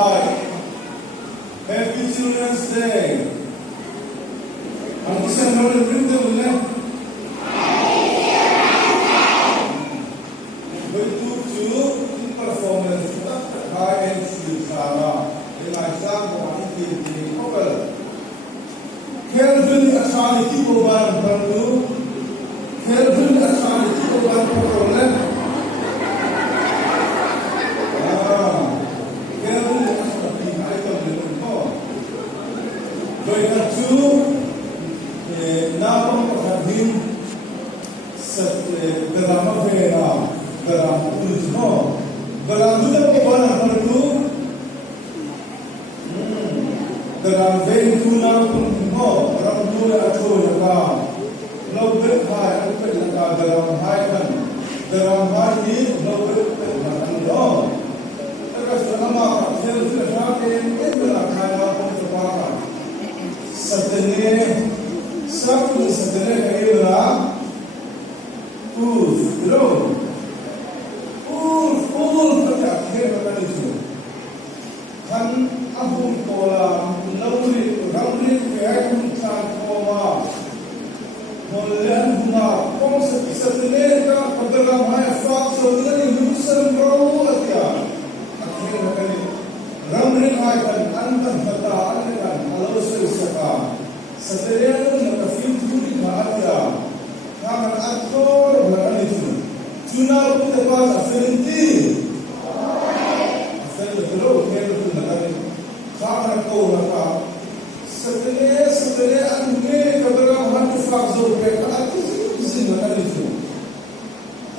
Hi. Happy Children's Day. Ang isang noon rin daw na. Betul performance tak high-end skill sama. Dengan sama ini di couple. Kelvin asal itu bukan perlu. Kelvin asal itu bukan perlu. Kelvin asal itu item itu. Baiklah tu, nama perhatian set drama vera. Dalam tulismo, dalam dunia kebaran perlu, dalam ventura perlu, dalam dunia acol juga, lalu berhai apa juga dalam hai kan, dalam hai ini lalu berhai, terus selama hasil sesuatu yang dalam hai apa sesuatu, setelah kaya berang, terus kan abung pola lauri ramri kaya transforma molen bunga kong setelah ka pagdalam hai fak sebenarnya lusan bro atia akhirnya kali ramri hai kan antar kata kan kalau sesaka setelah nakafin tuli atia kan ator berani tu chuna pun pas afirti betul betul nakari karena kau nak setelah ane keberadaan hantu fakzo mereka aku sih nakari itu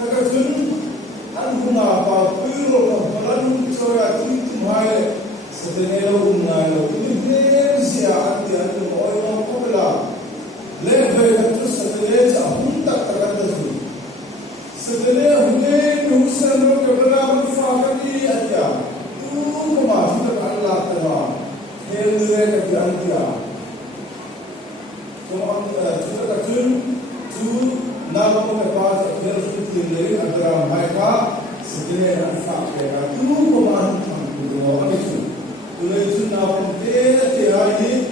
nakari itu anu apa piro kalau coba itu mahal setelah lo ini sia hati orang popular lepas itu setelah jahun tak terkata itu setelah ini urusan lo keberadaan fakir aja kuma kita Allah taala helre ke antia so kita kacun tu nama ke pas helre tinggal antara mereka sebenarnya anfak mereka tu kuma tu orang itu itu nama dia hari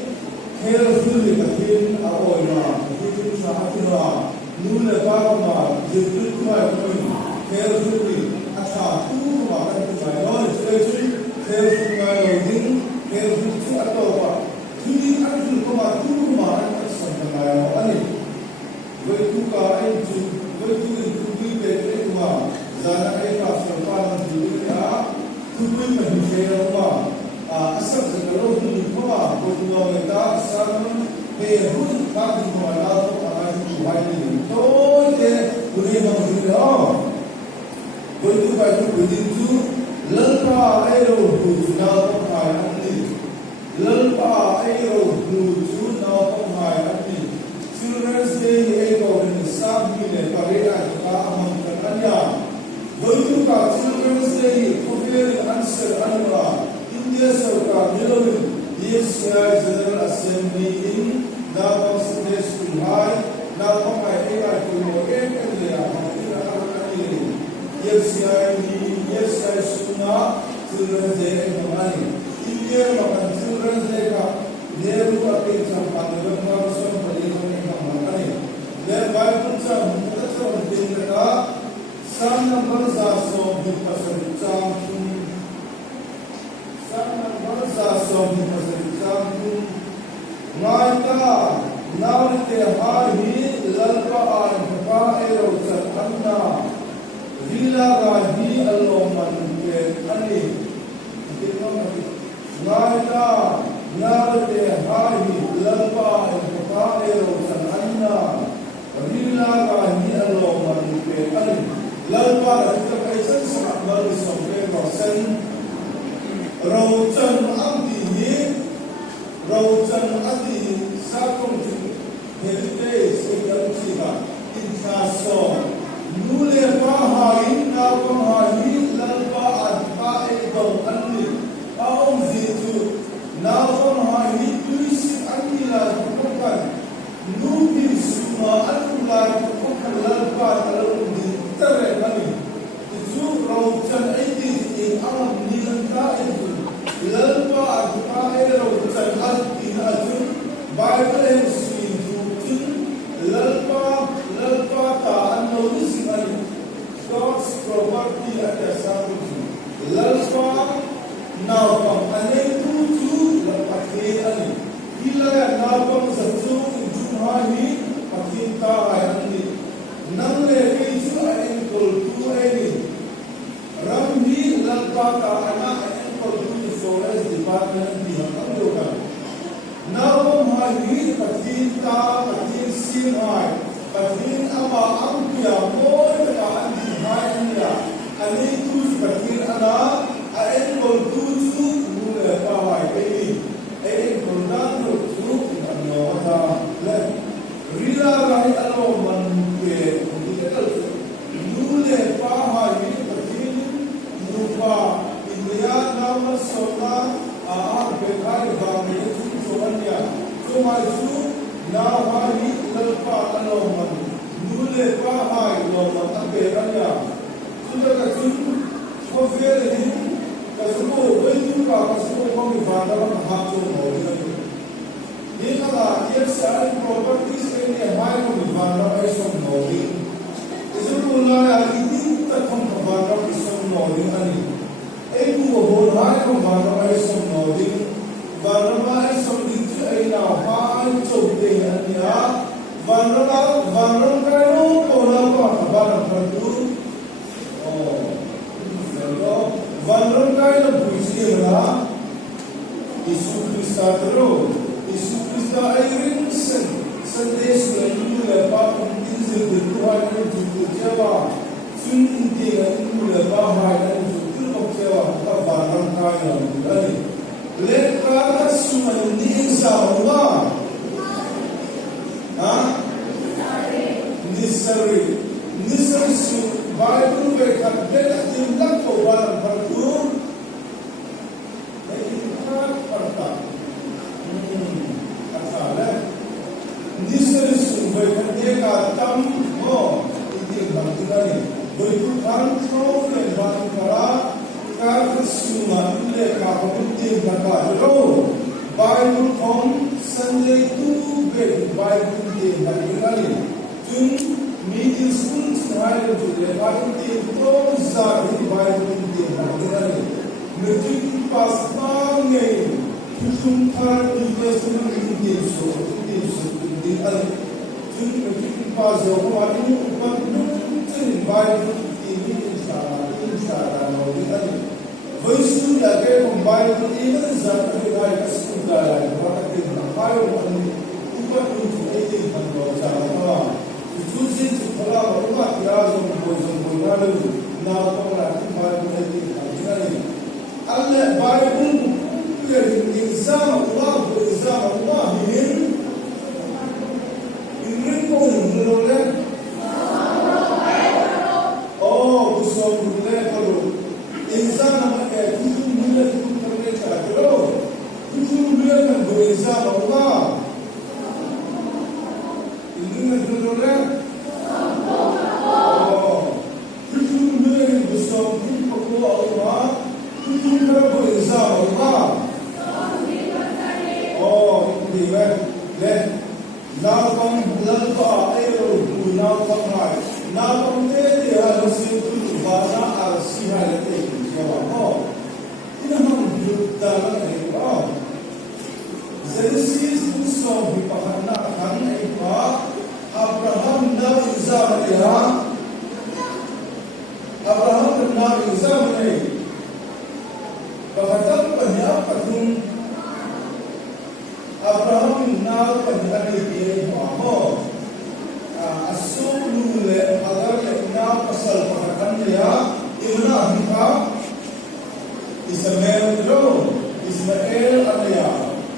helre lekin awalnya itu sahaja nula bapa jadi kuma helre अच्छा तू वाकई जाएगा इसलिए फिर दिन फिर से आता होगा तुझी अंतिम को मार तू मार संभालना है वही का इंजु वही भी बेटे हुआ ज़्यादा एक आसमान में या तुझे नहीं शेयरवा असर से करो तुम हुआ बुद्धवा में ता सामने बेहुद बात हुआ तो आवाज़ हुआ नहीं तो ये बुरी मौजूदा Begitu baju begitu, lempa air hujan nampaknya nanti, lempa air hujan nampaknya nanti. Children's Day itu insaf ini perayaan kita amankannya. Begitu kan Children's Day fulfill answer anwa India Sarkar melalui ESI General Assembly in Nampang State School High, nampaknya era itu dia ESI semua Children's Day kemarin. India makan Children's Day ka dia lupa sampai dalam masa pendidikan kemarin. Dia baik pun macam pendidikan sana berzaso di pasar campur, sana berzaso di pasar campur. Mereka nanti hari lalpa air apa erosan anda. Vila gaji aloman ke ani, kita nanti naida nade hari lalpa ekapa erosan anda. Vila gaji aloman ke ani, lalpa kita kaisan sangat baru sampai persen. Rautan adi sakung heritage ekonomi intrason. Nule pahain na pahain lalpa adpa ekdom anli aum zitu na pahain tulis anila bukan nubi semua anula bukan lalpa dalam diterre kami itu rautan itu in alam nilanta itu Bible and swim to lalpa ta anno sinai God's property at the sound lalpa now come ane tu lalpa ke ani ila now come satsu juhani pakinta ayani nang le ke chu ai kol tu ai rambi lalpa ta ana ai kol tu forest department di hamdoka now my pakinta pakin sinai pakin ama ampia moi ta ani hai ania ani tu pakin ana ai kol tu chu mule pa hai ai kol na tu no ta le rila rai alo man ke mule pa hai pakin mupa india nama sona a be khai ba me tu soania so mai chu na hai lalpa alo man mule pa hai lo man ta be ania tu ta chu ko fe le ka su ko we tu ka su ko mi va da ha chu mo ni ka la yes ai properties ke mai ko mi va da ai so mo ni isu ko la ai ti ta kom va da ai so mo ni ani ai ku ko hai ko va da ai so mo ni va da ai so ni chu ai na hai chu te ania va da ka no ko la ko va da pra tu Vanron kai na buisi na Isu Krista tero Isu Krista ay rin sandes na inu le pa kung tinsil de tuhan na jutu jewa sun inti na inu le pa hai na jutu kong jewa ka vanron kai na bulani le kata suman ni sa wa ha nisari su Bible ke kadel jumlah kawan berkur, ikhlas perta, asal nisari sumber kadel katam ini bangkitani, berkur kan kau le bangkara, kan semua le kau ini bangkara, Bible kom Sunday tu Bible ini bangkitani, jun Meeting school style to the Bible those are the Bible meeting pass down name to compare investment in so the other to meeting pass over what you want to Bible inside no the other voice to the from Bible even exactly like a school guy what I did the Bible what to 1800 Tujuh sekolah rumah kiasan boleh nak orang Bible ini. Allah Bible insan Allah ini pun boleh. Oh, busuk boleh kalau insan apa tujuh boleh boleh kalau tujuh boleh kan insan Allah. Ini boleh. Abraham na examine bahkan banyak patung Abraham na panjani dia maho asal le agar na pasal bahkan dia ibna hika Ismail alaya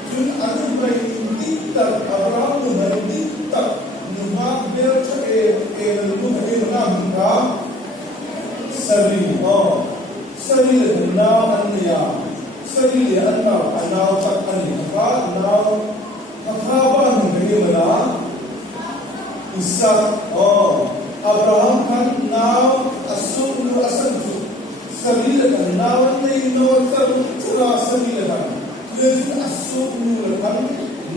jun anu bayi tikar Abraham bayi tikar numak bel lu ibna hika Sari le now ania sari le anau tak ani ka now kakaba ni mana Isa Abraham kan now asal sari le now ni no sari le kan jadi asal le kan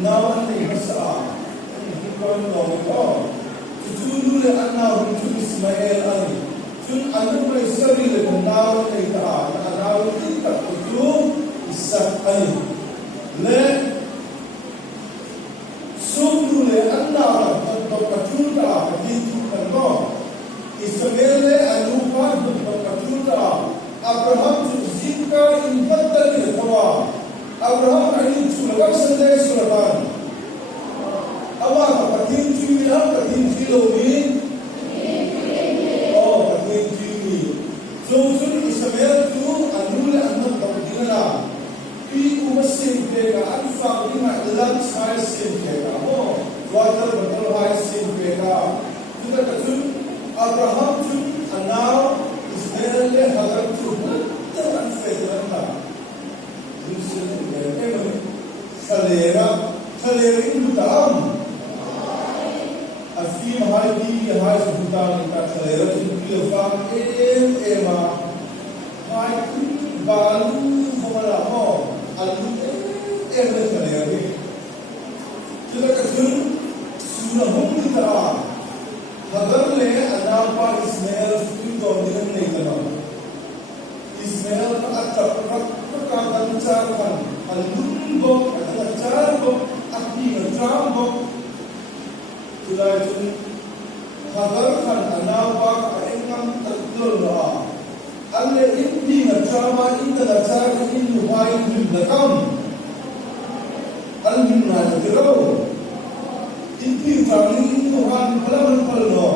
now anh masa kon no ko tu le anna tu Ismail ani tu anu mai sari le now ai ta now ti ta tu Isaac ani le sunu le anna to ka tu ta ti tu kan no Ismail le anu pa to ka tu ta Abraham tu zika in batal le tawa Abraham ani tu la sande suraban awa patin tu ya patin kilo ni oh patin tu ni so Ismail tu anu le anna to dinala pi umasin ke ga alfa ni ma lam sai sin ke ga ho water batal hai sin ke ga kita tu Abraham tu anau Ismail le hagar tu tan fedra Salera Intam Afim Haidi Hai Sebutan Kita Salera Itu Fam Ema Hai Balu Fomala Ho Alu Salera Kita Kasun Sunahum Kita Hagar Le Anapa Ismail Itu Dominan Nekana Ismail Atap Perkataan Carkan Al-Lumbo adalah Carbo Akhi Carbo Sudah itu Hagarkan Anapa Kainam Terkeluar Alle Indi Carba Inda Carba Indu Hain Hindakam Al-Himna Jirau Indi Carba Indu Hain Pelaman Pelno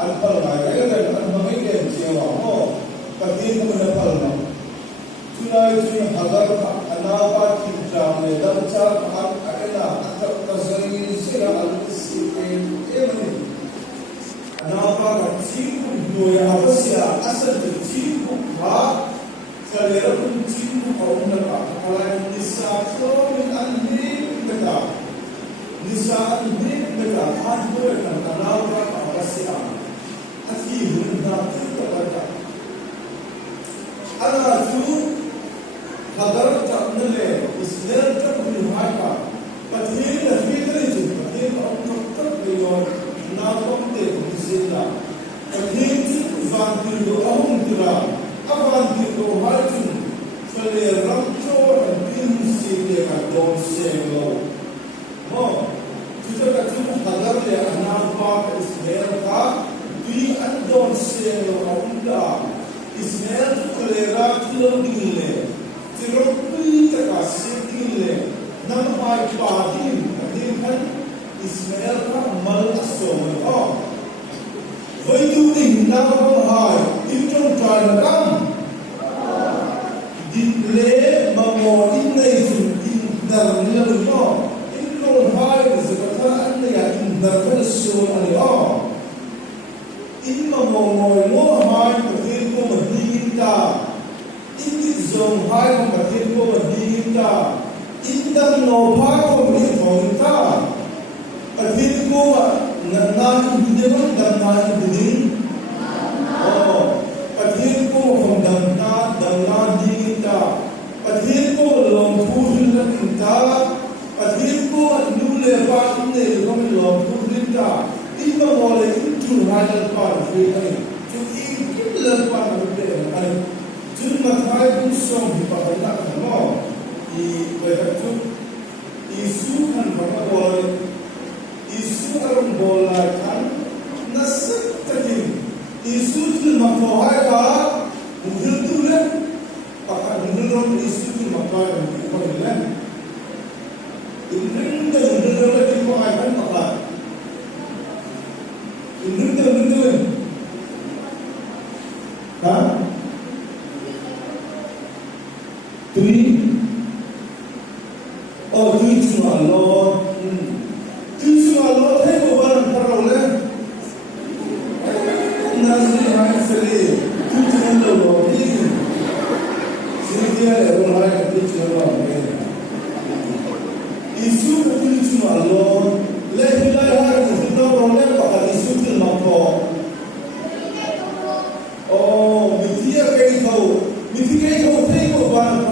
Al-Pelna Al-Pelna Al-Pelna Al-Pelna Katin Pelna Tunai tun hagar anapa kita medan car hak akena atau kasari sila al-sikin ini anapa kacip doya apa sila asal kacip ha selera pun kacip kaum nak kalau nisa tu andi mereka nisa andi mereka ada yang anapa apa sila hati hendak kita pada ana tu Hagar tak nilai, Islam tak berhubungan. Patin dah fikir itu, patin orang tak beliau nampak dek Islam. Patin vantir doang tera, vantir doang tu, selera cor bin siapa don selo. Oh, kita kata Hagar dia nampak Islam tak, di andon selo anda. Islam tu selera tu lebih Tiropi terkasih ini, nama Ibrahim, kan Ismail kan mal asom, oh, itu nama hai, itu cara kan, diple mamo ini indar nilalu, itu hai sekarang anda ya indar kesulitan oh, ini mamo hai begitu mendinginta. Ini zong hai ko matin ko madinta indang no pa ko mi thonta atin ko nan bidon dan bidin oh atin ko hom dan dinta atin ko long pul dinta atin ko nule pa ne ko long pul dinta imma mole itu hadal pa free to in pa na Jun matai pun som di pada nak mo, berkata isu kan pada boleh, isu orang boleh kan nasib tadi, isu tu makai apa, mungkin tu leh, pakai mungkin orang isu tu makai mungkin leh, mungkin orang lagi pakai kan pakai, mungkin, kan? Three. Oh, three to our Lord. Three to our Lord. Hey, go back and parallel. Nazri, I say, three to the Lord. Cynthia, everyone, I three to the Lord. Isu three to our Lord. Let me lie hard. If you don't remember, but isu to my God. Oh, Mithia Kaito. Mithia Kaito, take over.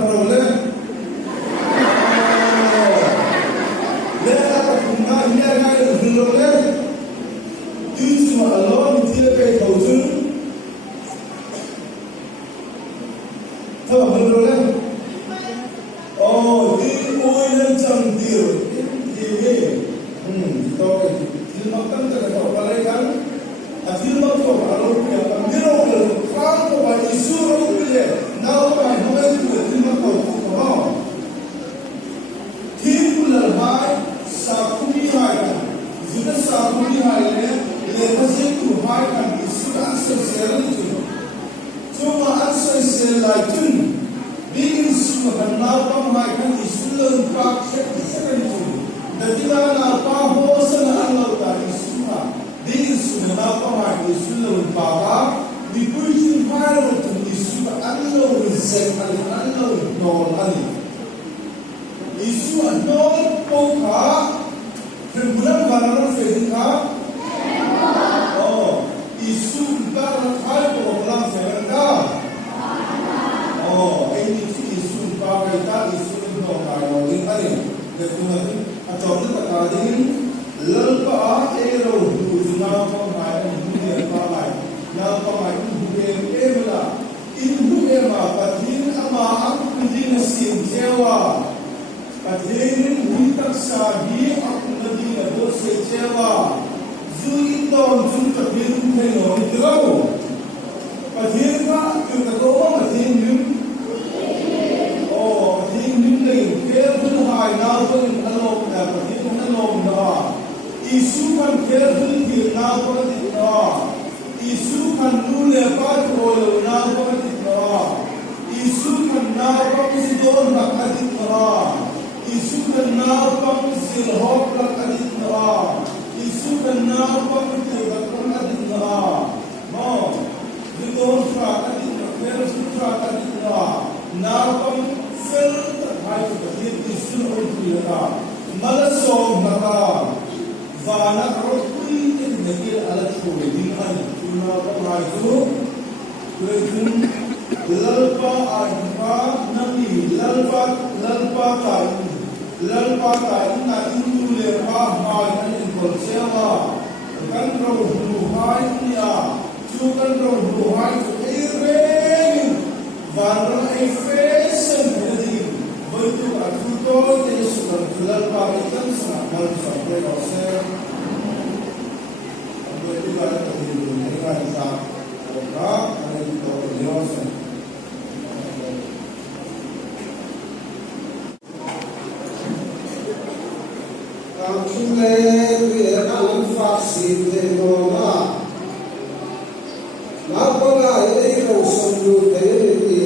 mình rồi đấy. Đi ôi lên chẳng điều thì nghe. Tôi thì mặc tâm cho cái tàu lại kan. Thì mặc tàu vào lúc kia, miracle, phán của bài Giêsu lúc kia, nào bài hôm nay thì mặc tàu của họ. Thì cũng là bài sa kumi hai kan. Jika sa kumi hai này, để mà sẽ tu hai kan Giêsu ăn sơ sơ lại chung. Cuma ăn sơ sơ lại chung. Bikin semua kenapa mereka Islam pakai sesuatu. Jadi kenapa bosan Allah dari semua. Bikin semua kenapa mereka Islam pakai dipuji pada waktu Islam Allah rezeki Allah nol Islam nol poka kemudian barang sedika. Islam barang hal orang sedika. Ini isu kita isu kalau ini kemudian atau kita lempa ero junau pemain dunia pemain nama pemain dunia emla ibu ema patin ama aku punya sim cewa patin kita sabi aku nanti ada cewa zui tahun junta biru tengok itu patin kita tahu patin careful high now going along that people along the issue can careful here now going the issue can do the part all now going the issue can now come to door back at the issue can now come to the hop back at the issue can now come to the back at the no the door back at the careful back at the now come fill hai cái gì xin ơn quý vị mà là song naka và nó có quý cái gì là là chủ đề đi ăn chúng nó có hai thứ rồi chúng lalpa arpa nami lalpa tại na indu le pa hai anh còn xem mà căn rau hủ hai nia chú căn rau hủ hai cái rê và nó ai phê sinh với tu cả tu tôi thì sự cần lần vào cái tâm sản lần sản về đó sẽ với tu cả thì những cái gì đó đó anh em tôi nhớ sẽ Kalau kita lihat alam vaksin itu apa lah ini kau sambut ini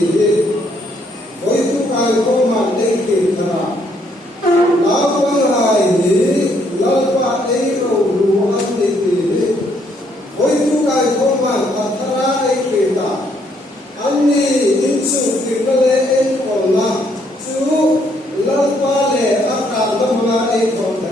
với tu kai ko ma dei ke kara la pa lai ni la pa dei ro lu an dei ke với tu kai ko ma atara dei ke ta anni insu ke kale en ko la chu la pa le aka da ma dei ko ta